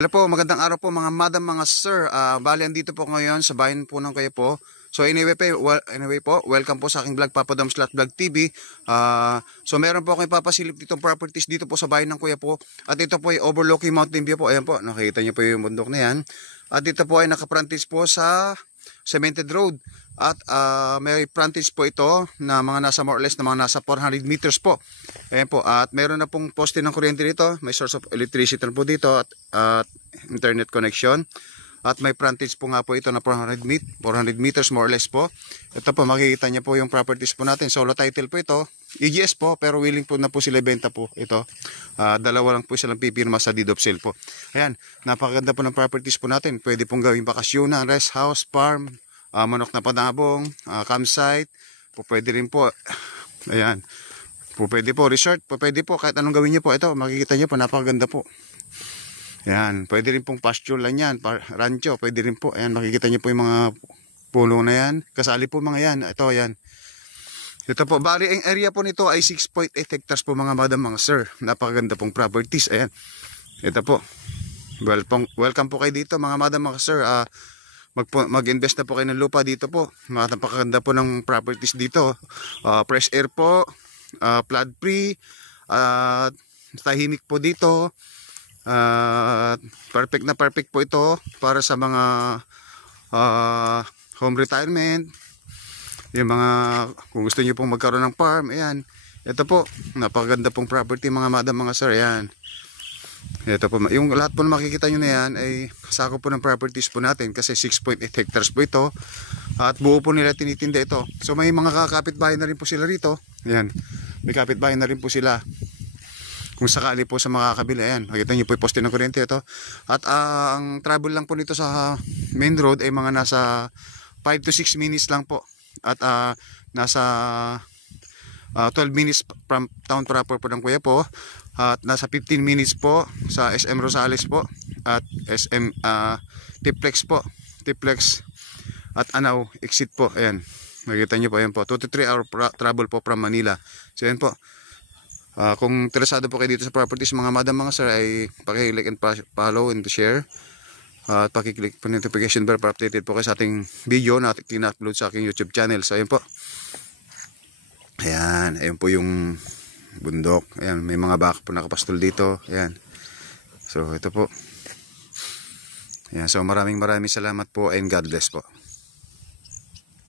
Hello po, magandang araw po mga madam, mga sir. Bali, andito po ngayon sa bayan po ng Quiapo. So anyway po, welcome po sa aking vlog, Papa Dom's Lot Vlog TV. So meron po akong ipapasilip ditong properties dito po sa bayan ng Quiapo. At ito po ay overlooking Mountain View po. Ayan po, nakikita niyo po yung bundok na yan. At dito po ay naka-frontage po sa cemented road. At may frontage po ito na mga nasa more or less na mga nasa 400 meters po. Ayan po. At meron na pong poste ng kuryente dito. May source of electricity po dito at internet connection. At may frontage po nga po ito na 400 meters more or less po. Ito po makikita niyo po yung properties po natin. Solo title po ito. EGS po, pero willing po na po sila benta po ito. Dalawa lang po silang pipirma sa deed of sale po. Ayan, napakaganda po ng properties po natin. Pwede pong gawing bakasyonan, rest house, farm, manok na padabong, campsite. Po pwede rin po. Ayan. Po pwede po resort, po pwede po kahit anong gawin niyo po. Ito, makikita niyo po napakaganda po. Ayan, pwede rin pong pasture lang yan, rancho, pwede rin po. Ayan, makikita niyo po yung mga puno na yan. Kasali po mga yan. Ito, ayan. Ito po, bali ang area po nito ay 6.8 hectares po mga madam, mga sir. Napakaganda pong properties. Ayan. Ito po. Welcome po kayo dito mga madam, mga sir. Mag-invest na po kayo ng lupa dito po. Napakaganda po ng properties dito. Fresh air po, flood free, tahimik po dito. Perfect na perfect po ito para sa mga home retirement. Yung mga, kung gusto niyo pong magkaroon ng farm, ayan. Ito po, napakaganda pong property mga madam, mga sir, ayan. Ito po, yung lahat po na makikita nyo na yan ay kasako po ng properties po natin kasi 6.8 hectares po ito. At buo po nila tinitinda ito. So may mga kakapitbahay na rin po sila rito. Ayan, may kapitbahay na rin po sila. Kung sakali po sa mga kabila, ayan, makikita nyo po yung poste ng kuryente ito. At ang travel lang po nito sa main road ay mga nasa 5 to 6 minutes lang po. At nasa 12 minutes from town proper po ng Quiapo. At nasa 15 minutes po sa SM Rosales po. At SM Tiplex po. Tiplex at Anao exit po. Ayan, makikita nyo po, ayan po. 2 to 3 hour travel po from Manila. So ayan po. Kung interesado po kayo dito sa properties mga madam, mga sir, ay paki-like and follow and share. At paki-click po notification bell para updated po kayo sa ating video na tina-upload sa aking YouTube channel. So ayan po. Ayan, ayan po yung bundok. Ayan, may mga baka po nakapastol dito. Ayan. So ito po. Ayan, so maraming salamat po and God bless po.